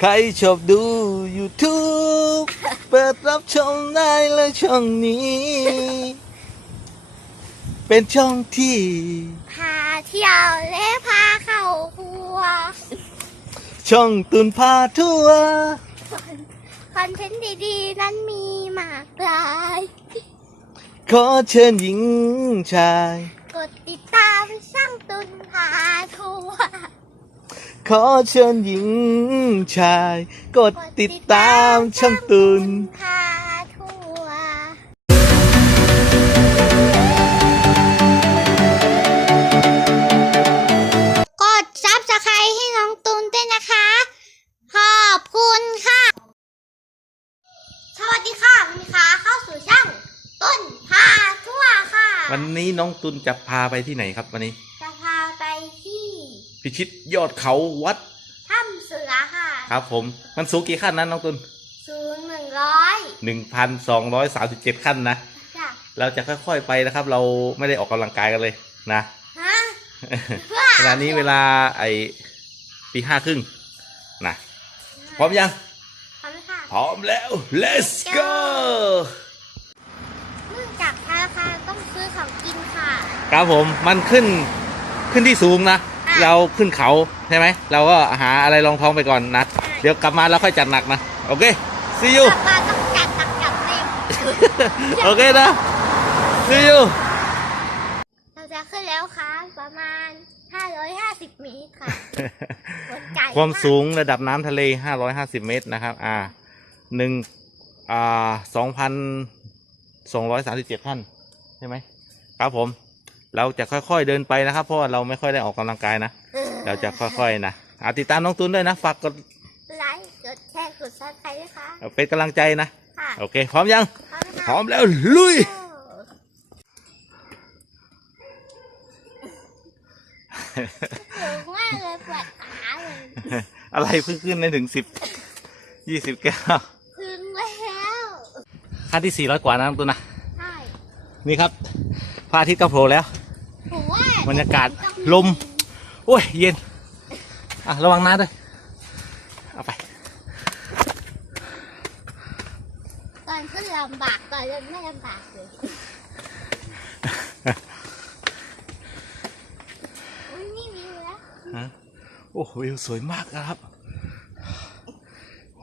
ใครชอบดู YouTube เปิดรับชมได้เลยช่องนี้ เป็นช่องที่ พาเที่ยวและพาเข้าครัวช่องตุนพาทัวร์คอนเทนต์ดีๆ นั้นมีมากมาย ขอเชิญหญิงชาย กดติดตามช่างตุนพาทัวร์ ขอเชิญหญิงชาย กดติดตามช่องตุน พาทัวร์กดซับสไครต์ให้น้องตุนด้วยนะคะ ขอบคุณค่ะ สวัสดีค่ะวันนี้ค่ะ เข้าสู่ช่างต้นพาทั่วค่ะ วันนี้น้องตุนจะพาไปที่ไหนครับวันนี้ พิชิตยอดเขาวัดถ้ำเสือค่ะครับ ผมมันสูงกี่ขั้นนั้นน้องตุนสูงหนึ่งร้อย1,237ขั้นนะจ้ะเราจะค่อยๆไปนะครับ เราไม่ได้ออกกำลังกายกันเลยนะฮะเวลานี้เวลาไอตีห้าครึ่งนะพร้อมยังพร้อมค่ะพร้อมแล้ว let's go เนื่องจากธนาคารต้องซื้อของกินค่ะครับผมมันขึ้นขึ้นที่สูงนะอะ เราขึ้นเขาใช่ไหม เราก็หาอะไรรองท้องไปก่อนนะเดี๋ยวกลับมาเราค่อยจัดหนักนะ โอเค see you กลับมาต้องจัดตักจัดเต็มโอเคนะ see you เราจะขึ้นแล้วค่ะประมาณ 550เมตรค่ะหัวใจความสูงระดับน้ำทะเล 550 เมตรนะครับ อ่าหนึ่งอ่า2,237ขั้นใช่ไหมครับผม เราจะค่อยๆเดินไปนะครับ เพราะว่าเราไม่ค่อยได้ออกกำลังกายนะ เราจะค่อยๆนะอาติดตามน้องตุนด้วยนะฝากกดไลค์กดแชร์กดซับสไครต์ด้วยค่ะเป็นกำลังใจนะค่ะโอเคพร้อมยังพร้อมพค่ะร้อมแล้วลุยสูงมากเลยปวดขาเลยอะไรเพิ่งขึ้นในถึงสิบยี่สิบแก้วถึงแล้วขั้นที่สี่ร้อยกว่านะน้องตุนนะใช่นี่ครับพระอาทิตย์ก็โผล่แล้วผมว่า บรรยากาศลม โอ้ย เย็น อะ ระวังน้าด้วย เอาไป ตอนขึ้นลำบากตอนเดินไม่ลำบากเลยอุ้ยนี่วิวแล้วฮะโอ้โหวิวสวยมากนะครับ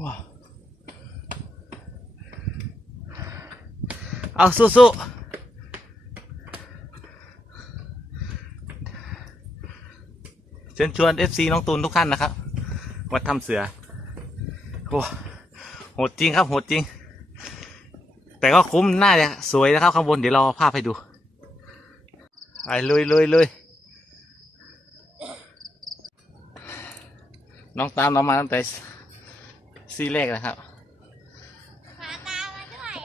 ว้าวเอาสู้ๆ เชิญชวน FC น้องตูนทุกท่านนะครับวัดถ้ำเสือโอ้โหดจริงครับโหดจริง แต่ก็คุ้มน่าจะสวยนะครับข้างบนเดี๋ยวเราเอาภาพให้ดูไปลุยลุยลุยน้องตามเรามาตั้งแต่ซีแรกนะครับพาตามมาด้วย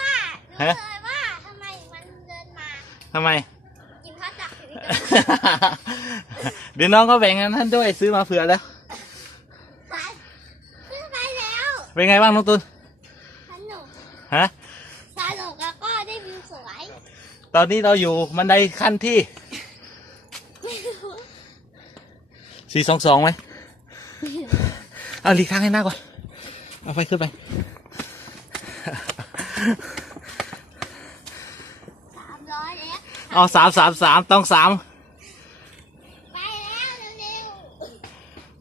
ว่ารู้เลยว่าทำไมมันเดินมาทำไม เดี๋ยวน้องก็แบ่งกันท่านด้วยซื้อมาเผื่อแล้ว ไปขึ้นไปแล้วเป็นไงบ้างน้องตุนสนุกฮะ สนุกแล้วก็ได้วิวสวยตอนนี้เราอยู่บันไดขั้นที่สี่สองสองไหม เอาหลีกทางให้หน้าก่อน เอาไปขึ้นไป สามร้อยแล้ว เอาสามสามสามต้องสามไปแล้วเร็ว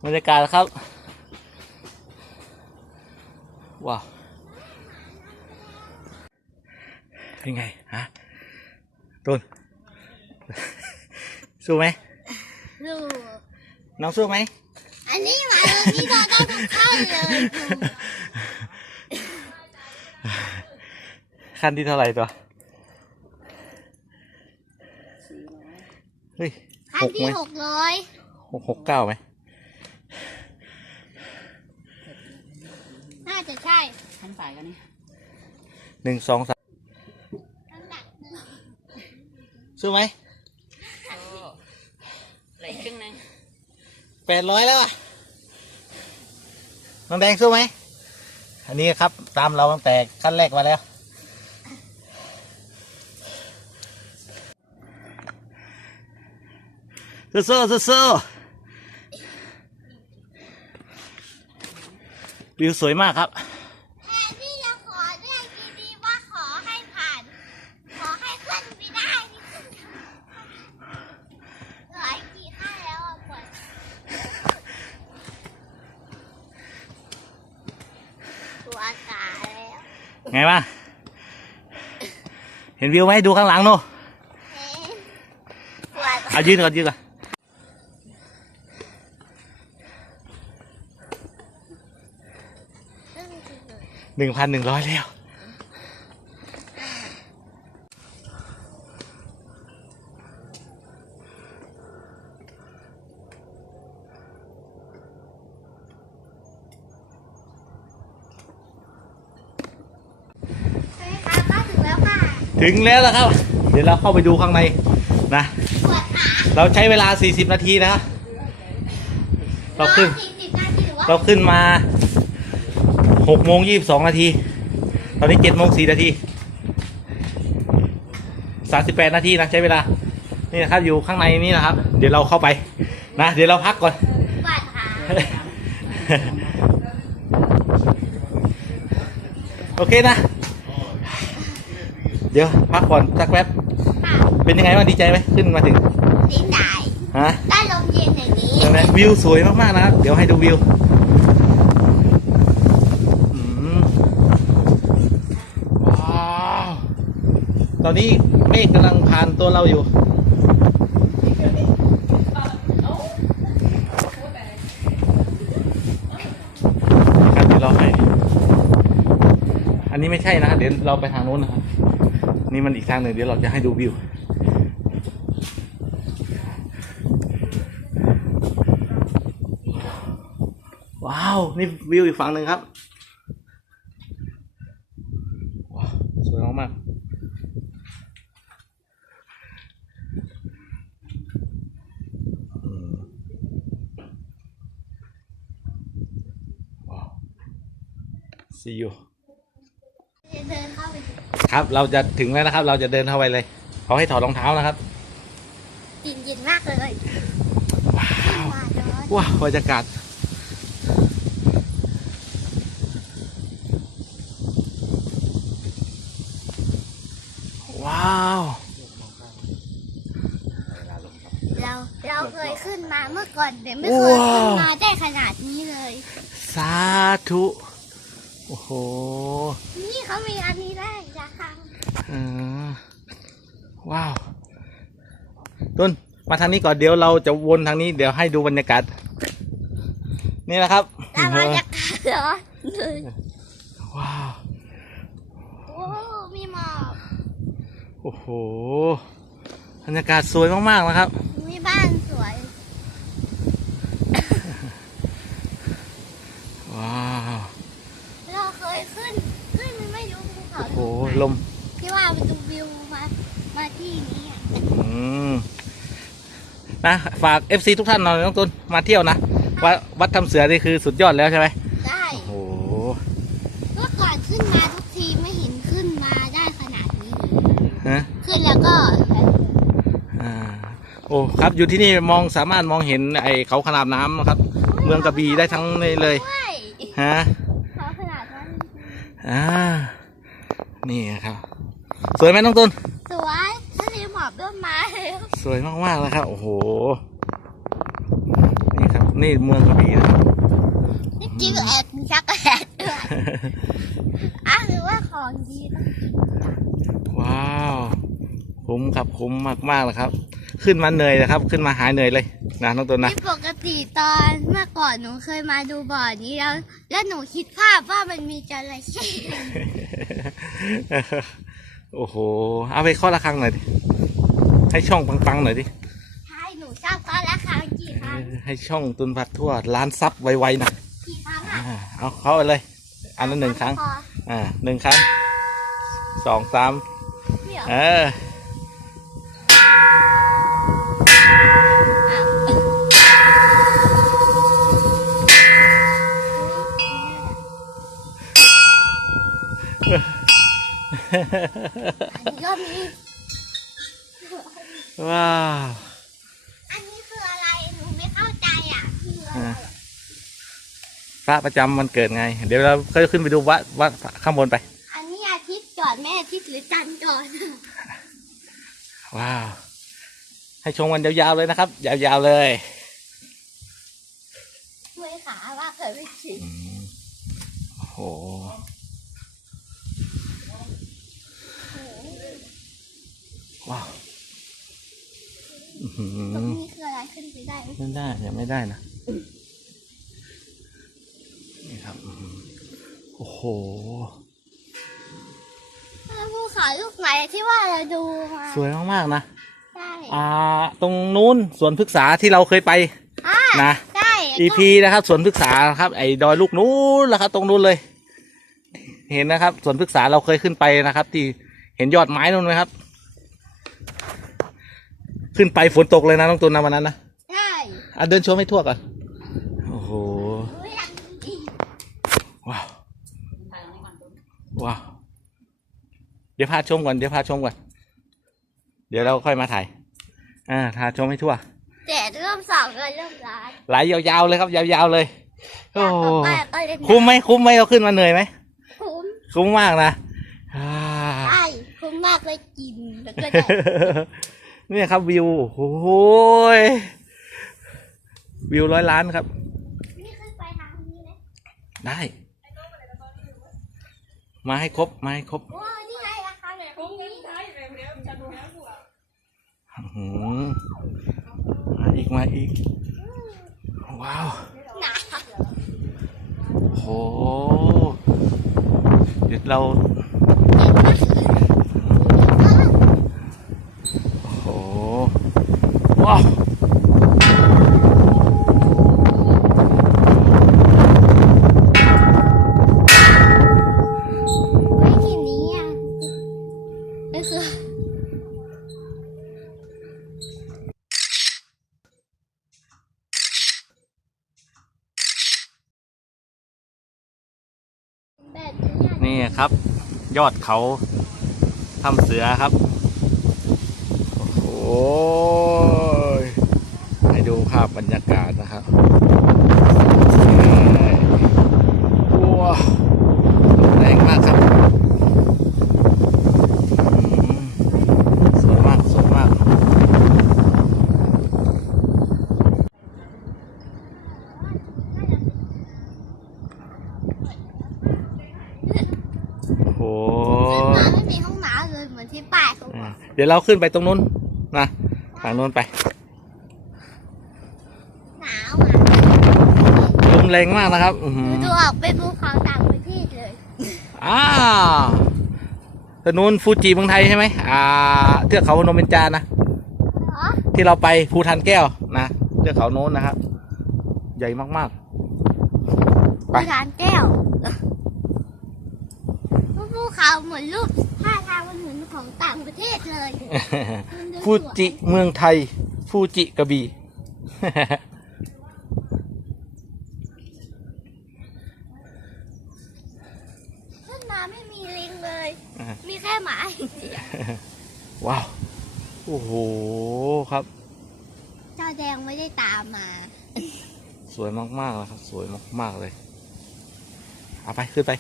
บรรยากาศครับ ว้าว เป็นไง ฮะตุนสู้ไหมๆดูน้องสู้ไหม อันนี้มาตรงนี้เราต้องเข้าเลยดูขั้นที่เท่าไหร่ตัว เฮ้ยขั้นหกไหที่มหกร้อยหกหกเก้าไหมน่าจะใช่ชั้นฝ่ายกันนี่หนึ่งสองสามน้ำหนักหนึ่งสู้ไหมเหลืออีกครึ่งหนึงแปดร้อยแล้วอะน้องแดงสู้ไหม อันนี้ครับตามเราตั้งแต่ขั้นแรกมาแล้ว สู้ๆสู้ๆวิวสวยมากครับ แทนที่จะขอเรื่องดีๆว่าขอให้ผ่าน ขอให้ขึ้นไม่ได้นี่ขึ้นหลายกี่ขั้นแล้วอะปวดตัวตาแล้ว ไงบ้างเห็นวิวไหมดูข้างหลังโน่เอ๊ะปวด เอายืนก่อนยืนก่อน นึ่งพันหนึ่งร้อยแล้วใช่ไหมคะก็ถึงแล้วค่ะถึงแล้วนะครับ เดี๋ยวเราเข้าไปดูข้างในนะปวดขาเราใช้เวลา 40 นาทีนะครับ เราขึ้นสี่สิบนาทีหรือว่าเราขึ้นมา 6โมง22นาที ตอนนี้7โมง4นาที38นาทีนะใช้เวลา นี่นะครับอยู่ข้างในนี่นะครับ เดี๋ยวเราเข้าไปนะ เดี๋ยวเราพักก่อนปวดขาโอเคนะ เดี๋ยวพักก่อนสักแป๊บค่ะเป็นยังไงบ้างดีใจไหมขึ้นมาถึงดีใจฮะได้ลมเย็นอย่างนี้ใช่ไหมวิวสวยมากๆนะครับ เดี๋ยวให้ดูวิวอืมว้าว ตอนนี้เมฆกำลังผ่านตัวเราอยู่ ครับเดี๋ยวเราไป อันนี้ไม่ใช่นะเดี๋ยวเราไปทางโน้นนะครับ นี่มันอีกทางหนึ่งเดี๋ยวเราจะให้ดูวิว ว้าว นี่วิวอีกฝั่งหนึ่งครับ ว้าว สวยมากๆอืมว้าว see you เดินเข้าไปครับ เราจะถึงแล้วนะครับ เราจะเดินเข้าไปเลยเขาให้ถอดรองเท้านะครับเย็นเย็นมากเลยว้าวว่าร้อนว้าวบรรยากาศว้าว เราเราเคยขึ้นมาเมื่อก่อนแต่ไม่เคยขึ้นมาได้ขนาดนี้เลย สาธุโอ้โห นี่เขามีอันนี้ได้ราคาเออว้าวต้นมาทางนี้ก่อนเดี๋ยวเราจะวนทางนี้เดี๋ยวให้ดูบรรยากาศ นี่นะครับแต่บรรยากาศร้อนเลยว้าว โอ้มีหมอก โอ้โห บรรยากาศสวยมากๆนะครับ มีบ้านสวย ว้าว เราเคยขึ้น ขึ้นไม่รู้ภูเขา โอ้โหลมที่ว่าไปดูวิวมามาที่นี้อะอืมนะฝาก FC ทุกท่านหน่อยน้องตุนมาเที่ยวนะวัดวัดทำเสือนี่คือสุดยอดแล้วใช่ไหมได้โอ้โหเมื่อก่อนขึ้นมาทุกทีไม่เห็นขึ้นมาได้ขนาดนี้เลยฮะขึ้นแล้วก็อ่าโอ้ครับอยู่ที่นี่มองสามารถมองเห็นไอเขาขนาบน้ำนะครับ เมืองกระบี่ได้ทั้งนี้เลยใช่ฮะ เขาขนาดนั้นอ่า นี่ครับ สวยไหมน้องตุนสวยถ้ามีหมอบต้นไม้เลยสวยมากๆเลยครับ โอ้โห นี่ครับ นี่เมืองกระบี่นะครับนี่จิ้วแอบมีช็อกโกแลตด้วยอะหรือว่าของดีนะว้าว คุ้มครับคุ้มมากๆเลยครับ ขึ้นมาเหนื่อยนะครับ ขึ้นมาหายเหนื่อยเลยนะน้องตุนนะที่ปกติตอนเมื่อก่อนหนูเคยมาดูบ่อนี้แล้ว แล้วหนูคิดภาพว่ามันมีจระเข้โอ้โห เอาไปข้อละครั้งหน่อยดิให้ช่องปังๆหน่อยดิใช่หนูชอบก็ราคากี่ครั้งเออให้ช่องตุนพัดทั่วล้านซับไวๆนะกี่ครั้งอ่าอะเอาเข้าไปเลย อันละหนึ่งครั้งพออ่าหนึ่งครั้งสองสามเดี๋ยวเอ ออันนี้ก็มีว้าว อันนี้คืออะไร หนูไม่เข้าใจอะคืออะไรอ่าพระประจำวันเกิดไง เดี๋ยวเราก็ขึ้นไปดูวัดวัดข้างบนไป อันนี้อาทิตย์ก่อนแม่อาทิตย์หรือจันทร์ก่อน ว้าว ให้ชมกันยาวๆเลยนะครับ ยาวๆเลยเมื่อยขาว่าเคยไม่ชินอืมโอ้โหว้าวอื้อหืตรงอนี้คืออะไรขึ้นไปได้ไหมไม่ได้ยังไม่ได้นะนี่ครับอื้อหือโอ้โหแล้วภูเขาลูกไหนที่ว่าเราดูมาสวยมากๆนะ ใช่อ่าตรงนู้นสวนพฤกษาที่เราเคยไปอ่านะ ใช่ EP นะครับสวนพฤกษาครับ ไอ้ดอยลูกนู้นแล้วครับ ตรงนู้นเลย เห็นนะครับสวนพฤกษาเราเคยขึ้นไปนะครับ ที่เห็นยอดไม้นู้นไหมครับ ขึ้นไปฝนตกเลยนะน้องตุนนะวันนั้นนะใช่อะเดินชมให้ทั่วก่อนโอ้โหโอ้ยอยากกินว้าวถ่ายตรงนี้ก่อนตุ้นว้าวเดี๋ยวพาชมก่อนเดี๋ยวพาชมก่อน เดี๋ยวเราค่อยมาถ่ายอ่าพาชมให้ทั่วแดดเริ่มส่องก็เริ่มร้อนไหลยาวๆเลยครับ ยาวๆเลยอโอ้ยากโหกลับบ้านก็เล่นน้ำคุ้มไหมคุ้มไหมเราขึ้นมาเหนื่อยไหมคุ้มคุ้มมากนะอ่าใช่คุ้มมากเลยกินแล้วก็ได้เนี่ยครับวิวโอ้โหยวิวร้อยล้านครับนี่ขึ้นไปทางนี้ไหมได้ มาให้ครบ มาให้ครบ ว้าวนี่ไงราคาแบบนี้ อื้อหือ มาอีกมาอีก ว้าวโอ้โหเดี๋ยวเราโอ้โหว้าว นี่ครับ ยอดเขาถ้ำเสือครับ โอ้โหให้ดูภาพบรรยากาศนะครับว้าวแรงมากครับอืมสวยมาก สวยมาก โอ้โห ขึ้นมาไม่มีห้องน้ำเลยเหมือนที่ป้าย เขาบอ่าอกเดี๋ยวเราขึ้นไปตรงนู้นนะทางนู้นไปหนาวอะลมแรงมากนะครับอือหือดูออกเป็นภูเขาต่างประเทศเลยอ่าถนนฟูจิเมืองไทยใช่ไหมอ่าเทือกเขาพนมเบญจานะ เหรอที่เราไปภูทันแก้วนะเทือกเขาโน้นนะครับ ใหญ่มาก ไปภูฐานแก้วภูเขาเหมือนรูปท่าทางมันเหมือน ของต่างประเทศเลยๆมันดูฟูจิเมืองไทย ฟูจิกระบี่ขึ้นมาไม่มีลิงเลยอ่ามีแค่หมาอย่างเดียวว้าว โอ้โหครับ เจ้าแดงไม่ได้ตามมา สวยมากๆนะครับ สวยมากๆเลย เอาไป ขึ้นไป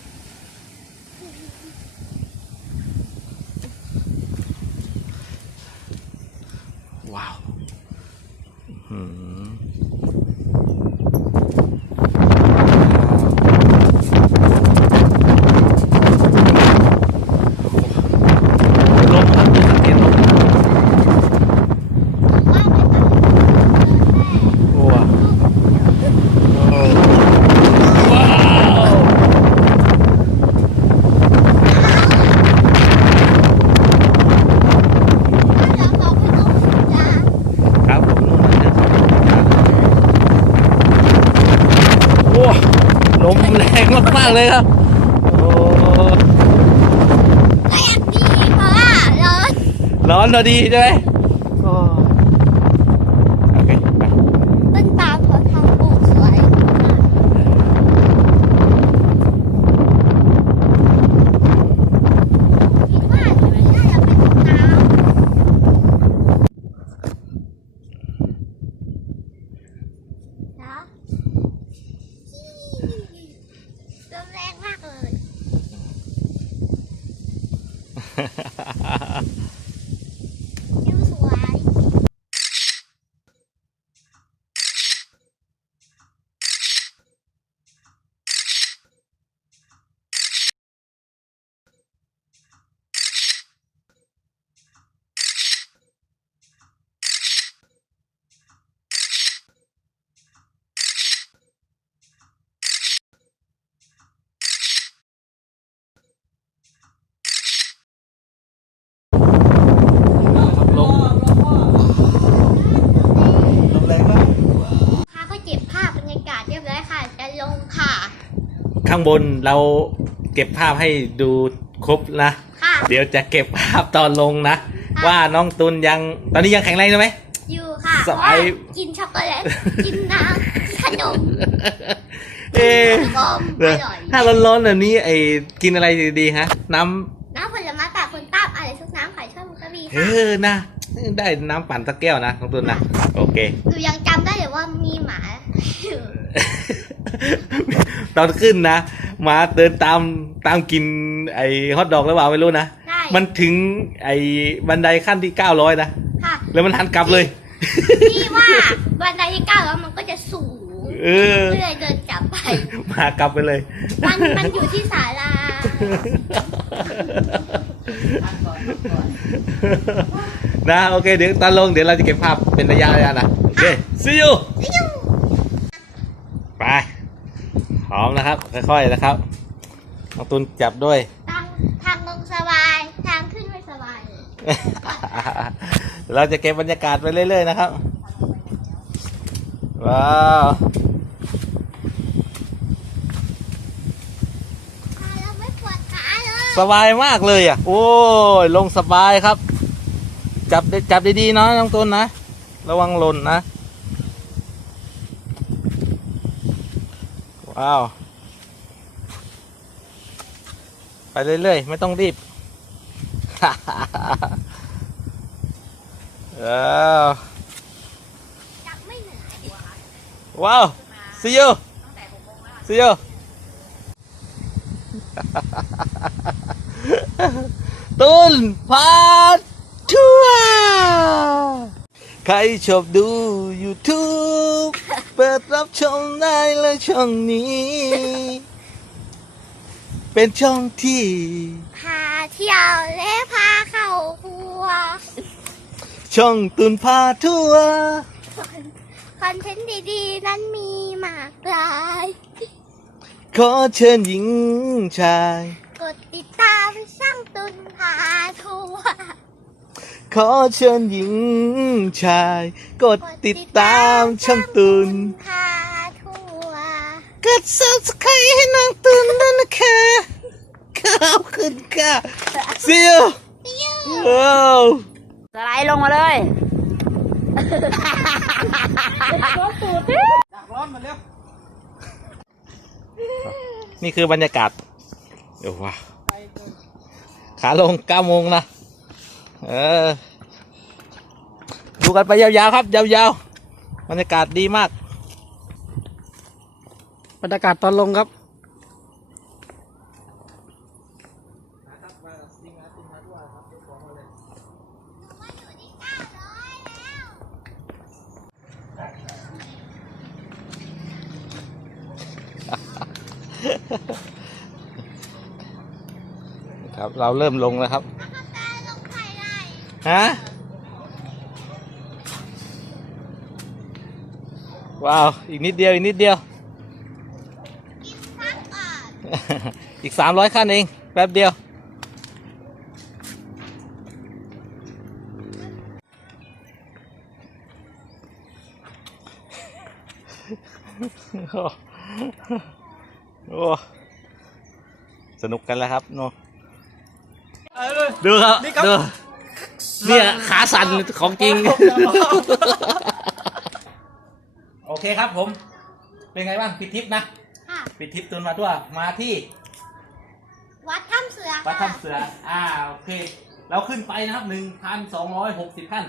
ว้าวอื้อหือลมครับดูสังเกตลม ว่าไม่ต้อง โอ้โอ้ว้าว เดี๋ยวบอกให้ต้องจ้า ครับผมนู่นนั่นเองครับโอ้ลมแรงมากๆ เลยครับโอ้ก็ยังดีเพราะว่าร้อนร้อนพอดีใช่ไหมโอ้โอเคไป ต้นปาล์มเขาทำปลูกสวยคิดว่าน่าจะเป็นห้องน้ำนะ ลงค่ะ ข้างบนเราเก็บภาพให้ดูครบนะ ค่ะ เดี๋ยวจะเก็บภาพตอนลงนะ ว่าน้องตุนยังตอนนี้ยังแข็งแรงใช่ไหม อยู่ค่ะสบาย เพระว่กินช็อกโกแลต กินน้ำขนมเอ๊ะกลมอร่อย ถ้าร้อนๆแบบนี้ไอ้กินอะไรดีๆฮะ น้ำน้ำผลไม้แต่คนตับอะไรทุกน้ำไข่ชอบมันก็มีเอค่ะอนะ ได้น้ำปั่นสักแก้วนะน้องตุนนะ โอเค หนูยังจำได้เลยว่ามีหมาอยู่ ตอนขึ้นนะหมาเดินตามตามกินไอ้ฮอทดอกหรือเปล่าไม่รู้นะได้มันถึงไอ้บันไดขั้นที่900นะค่ะแล้วมันหันกลับเลย ที่ว่าบันไดที่เก้าแล้วมันก็จะสูงเออ ก็เลยเดินกลับไป มากลับไปเลย มันมันอยู่ที่ศาลานะโอเคเดี๋ยวตอนลงเดี๋ยวเราจะเก็บภาพเป็นระยะระยะนะ โอเค see you ไปพร้ อมนะครับ ค่อยๆนะครับน้องตุนจับด้วย ทางทางลงสบายทางขึ้นไม่สบายเลยเราจะเก็บบรรยากาศไปเรื่อยๆนะครับ ว้าวขาเราไม่ปวดขาเลยสบายมากเลยอะ โอ้ยลงสบายครับ จับจับดีๆเนาะน้องตุนนะ ระวังหล่นนะ ว้าว ไปเรื่อยๆ ไม่ต้องรีบว้าวจับไม่เหนื่อยว้าว see you see you ตุนพาทัวร์ใครชอบดู YouTube เปิดรับชมได้เลยช่องนี้ เป็นช่องที่ พาเที่ยวและพาเข้าครัวช่องตุนพาทัวร์คอนเทนต์ดีๆ นั้นมีมากมาย ขอเชิญหญิงชาย กดติดตามช่างตุนพาทัวร์ ขอเชิญหญิงชาย กดติดตามช่องตุนพาทัวร์กด subscribe ให้นางตุนด้วยนะคะขอบคุณค่ะ see you ว้าวสไลด์ลงมาเลยนี่คือบรรยากาศเดี๋ยวว้าวขาลง9โมงนะ เออ ดูกันไปยาวๆครับ ยาวๆบรรยากาศดีมาก บรรยากาศตอนลงครับครับเราเริ่มลงแล้วครับ ฮะ ว้าว อีกนิดเดียว อีกนิดเดียวกินพักก่อนอีกสามร้อยขั้นเอง แป๊บเดียว โอ้โอ้สนุกกันแล้วครับโนดูครับดู เนี่ยขาสั่นของจริง โอเคครับผม เป็นไงบ้างปิดทริปนะค่ะ ปิดทริปตุนมาด้วยมาที่วัดถ้ำเสือวัดค่ะถ้ำเสือ อ่าโอเค เราขึ้นไปนะครับหนึ่งพันสองร้อยหกสิบขั้น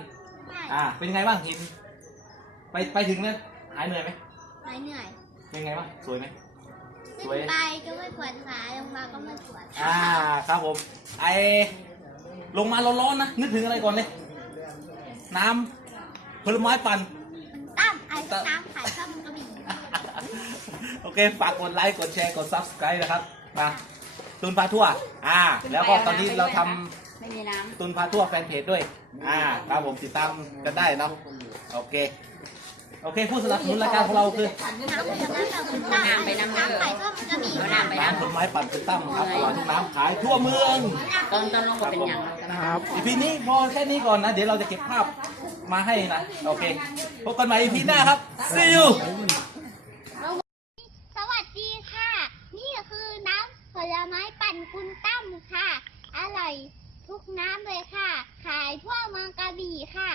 ใช่อ่า เป็นไงบ้างเห็นไปไปถึงแล้วหายเหนื่อยไหมหายเหนื่อย เป็นไงบ้างสวยไหมสขึ้วยนไปก็ไม่ปวดขาลงมาก็ไม่ปวดอ่าครับผมไอ ลงมาร้อนๆนะ นึกถึงอะไรก่อนเลยน้ำผลไม้ปั่นตั้มไอ้น้ำขายข้าวมันก็มีโอเค ฝากกดไลค์กดแชร์กด subscribe นะครับมาตุนพาทั่ว อ่า แล้วก็ตอนนี้เราทำไม่มีน้ตุนพาทั่วแฟนเพจด้วย อ่าครับผมติดตามกันได้เนาะโอเค โอเคผู้สนับสนุนรายการของเราคือน้ำผลไม้แบบคุณตั้มน้ำขายข้าวมันก็มีำเอาน้ำไปน้น้ำผลไม้ปั่นเป็นตั้มครับอร่อยทุกน้ำขายทั่วเมืองำตอนตอนลงก็เป็นอย่างเราครับอีพีนี้พอแค่นี้ก่อนนะ เดี๋ยวเราจะเก็บภาพมาให้นะ โอเค พบกันใหม่อีพีหน้าครับ see you สวัสไม้ปั่นคุณตั้มค่ะ อร่อยทุกน้ำเลยค่ะ ขายทั่วเมืองกระบี่ค่ะ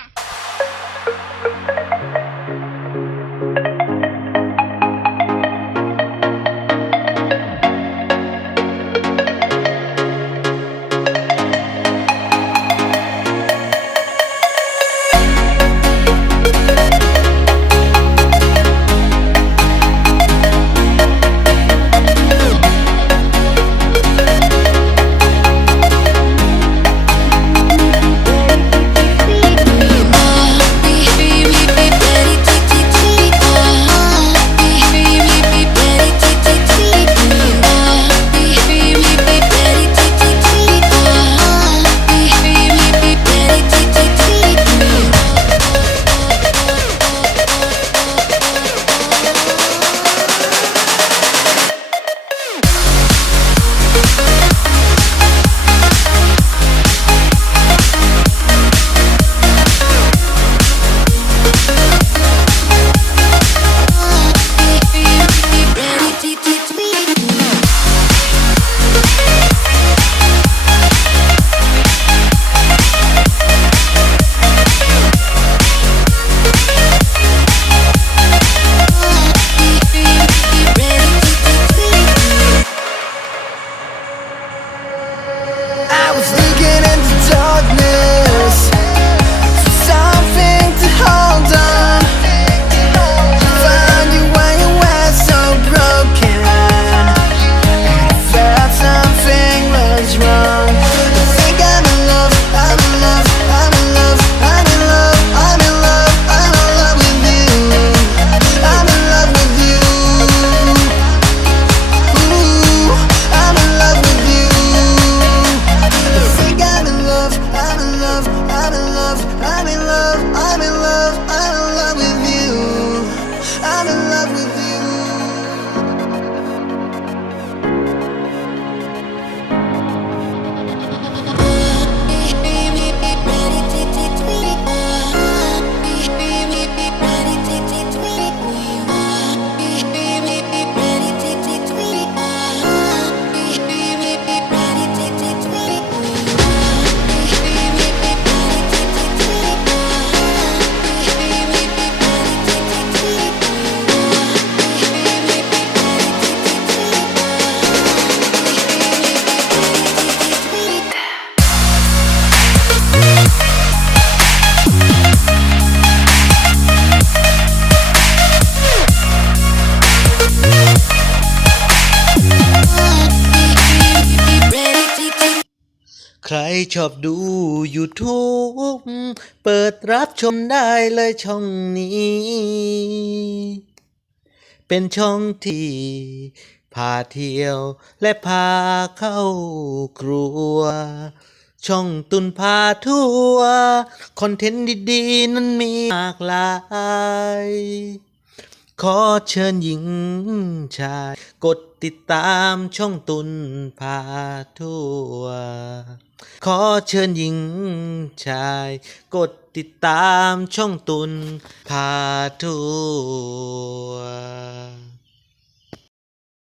ใครชอบดู YouTube เปิดรับชมได้เลยช่องนี้ เป็นช่องที่พาเที่ยวและพาเข้าครัว ช่องตุนพาทัวร์คอนเทนต์ดีๆ นั้นมีมากหลาย ขอเชิญหญิงชาย กดติดตามช่องตุนพาทัวร์ ขอเชิญหญิงชาย กดติดตามช่องตุนพาทัวร์